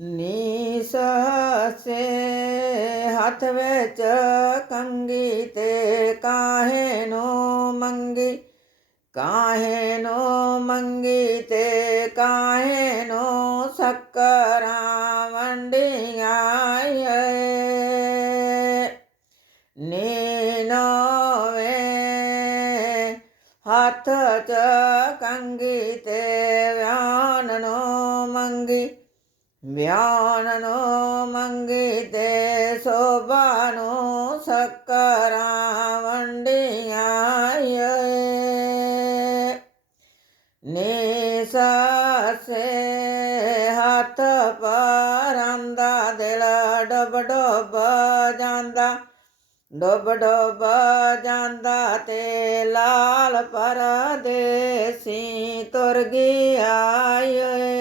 ਨੀ ਸਾਸੇ ਹੱਥ ਵਿੱਚ ਕੰਗੀ ਤੇ ਕਾਹੇ ਨੂੰ ਮੰਗੀ, ਕਾਹੇ ਨੂੰ ਮੰਗੀ ਤੇ ਕਾਹੇ ਨੂੰ ਸ਼ੱਕਰਾਂ ਵੰਡੀਆਂ ਏ। ਨੀ ਨੋਵੇ ਹੱਥ ਚ ਕੰਗੀ ਤੇ ਵਿਆਨ ਨੂੰ ਮੰਗੀ ਵਿਆਨ ਨੂੰ ਮੰਗੀ ਤੇ ਸੋਭਾ ਨੂੰ ਸ਼ੱਕਰਾਂ ਵੰਡੀਆਂ ਏ ਨੀ ਸਾਸੇ ਹੱਥ ਪਰਾਂਦਾ ਦਿਲ ਡੁੱਬ ਡੁੱਬ ਜਾਂਦਾ ਡੁੱਬ ਡੁੱਬ ਜਾਂਦਾ ਤੇ ਲਾਲ ਪਰਦੇਸੀ ਤੁਰ ਗਿਆ ਏ।